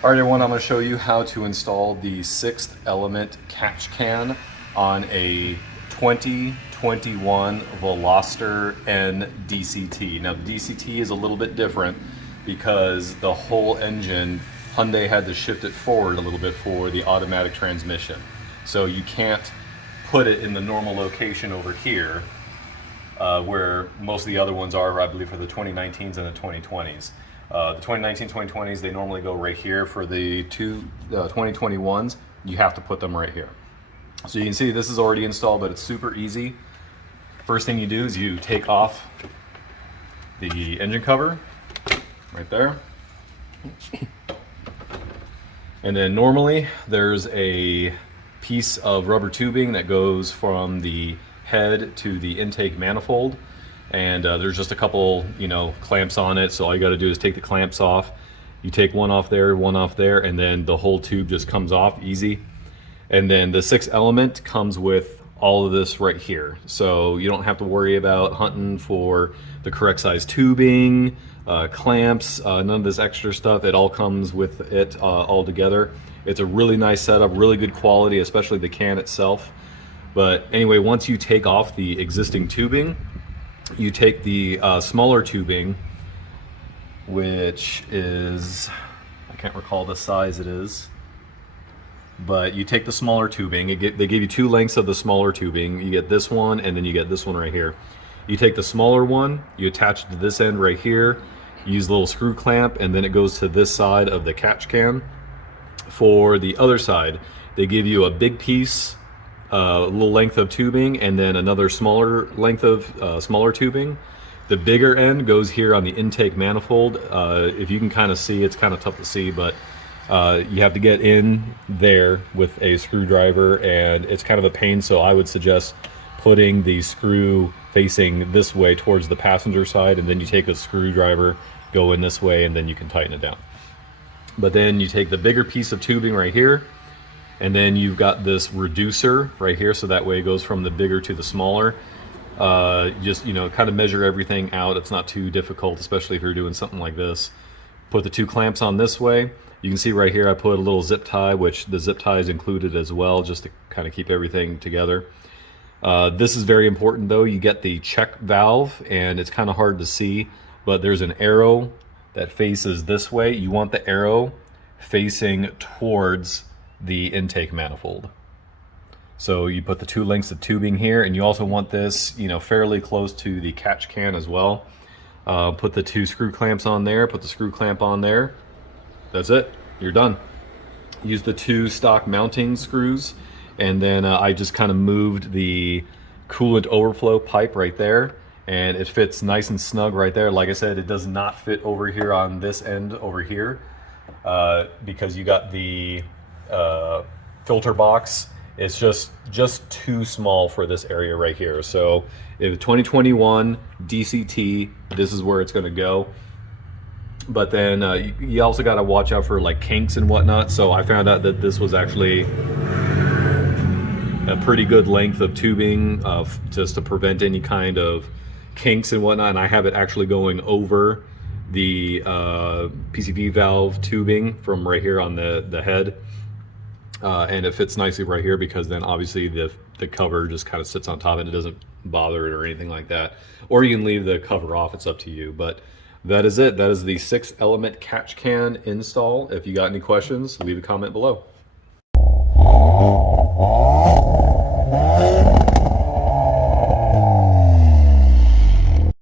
All right, everyone, I'm going to show you how to install the 6th Element catch can on a 2021 Veloster N DCT. Now, the DCT is a little bit different because the whole engine, Hyundai had to shift it forward a little bit for the automatic transmission. So you can't put it in the normal location over here where most of the other ones are, I believe, for the 2019s and the 2020s. The 2019, 2020s, they normally go right here. For the 2021s, you have to put them right here. So you can see this is already installed, but it's super easy. First thing you do is you take off the engine cover right there. And then normally there's a piece of rubber tubing that goes from the head to the intake manifold. And there's just a couple, clamps on it. So all you got to do is take the clamps off. You take one off there, and then the whole tube just comes off easy. And then the 6th Element comes with all of this right here. So you don't have to worry about hunting for the correct size tubing, clamps, none of this extra stuff. It all comes with it all together. It's a really nice setup, really good quality, especially the can itself. But anyway, once you take off the existing tubing, you take the smaller tubing, which is, I can't recall the size it is, but you take the smaller tubing. They give you 2 lengths of the smaller tubing. You get this one, and then you get this one right here. You take the smaller one, you attach it to this end right here, use a little screw clamp, and then it goes to this side of the catch can. For the other side, they give you a big piece, a little length of tubing, and then another smaller length of smaller tubing. The bigger end goes here on the intake manifold. If you can kind of see, it's kind of tough to see, but you have to get in there with a screwdriver, and it's kind of a pain. So I would suggest putting the screw facing this way towards the passenger side, and then you take a screwdriver, go in this way, and then you can tighten it down. But then you take the bigger piece of tubing right here, and then you've got this reducer right here, so that way it goes from the bigger to the smaller. Just, kind of measure everything out. It's not too difficult, especially if you're doing something like this. Put the 2 clamps on this way. You can see right here I put a little zip tie, which the zip tie is included as well, just to kind of keep everything together. This is very important though. You get the check valve, and it's kind of hard to see, but there's an arrow that faces this way. You want the arrow facing towards the intake manifold. So you put the 2 lengths of tubing here, and you also want this, fairly close to the catch can as well. Put the 2 screw clamps on there, put the screw clamp on there. That's it, you're done. Use the 2 stock mounting screws, and then I just kind of moved the coolant overflow pipe right there, and it fits nice and snug right there. Like I said, it does not fit over here on this end over here because you got the filter box. It's just too small for this area right here. So if 2021 DCT, this is where it's going to go. But then you also got to watch out for like kinks and whatnot. So I found out that this was actually a pretty good length of tubing just to prevent any kind of kinks and whatnot. And I have it actually going over the PCV valve tubing from right here on the head. And it fits nicely right here because then obviously the cover just kind of sits on top and it doesn't bother it or anything like that. Or you can leave the cover off, it's up to you. But that is it. That is the 6th Element catch can install. If you got any questions, leave a comment below.